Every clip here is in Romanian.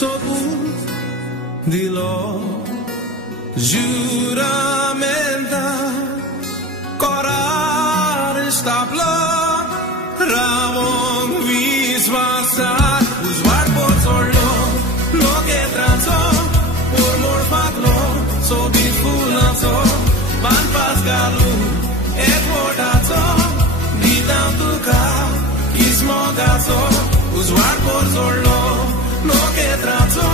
sobut dilo juramenta corar stapla ramon visvasa usvar por solo lo que trato por morfaclo so bifulato van pascalu equodato ditantuka ismogato usvar por solo lo que trato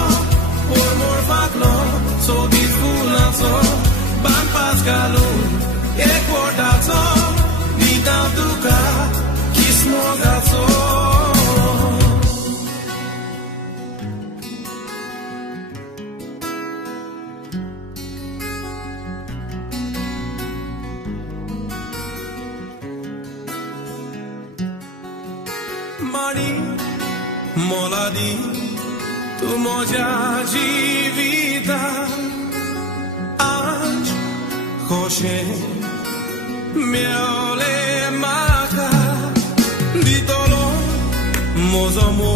por morfaclo so bifulato van pascalu equodato ditantuka ismogato. Mani moladi tu moja jivita anj khoshe meole maka ditolo mozomo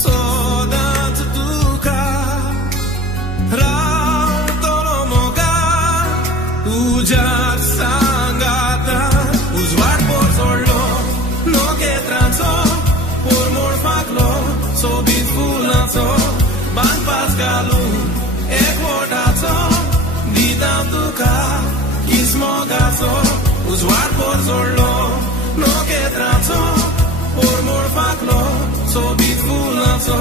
sodat tuka ra tolo moga ujar sangata uzvar por solo no que trato por morfaclo so bifulato ban pascalu equodato ditantuka ismogato usvar por solo no que trato por morfaclo so bifulato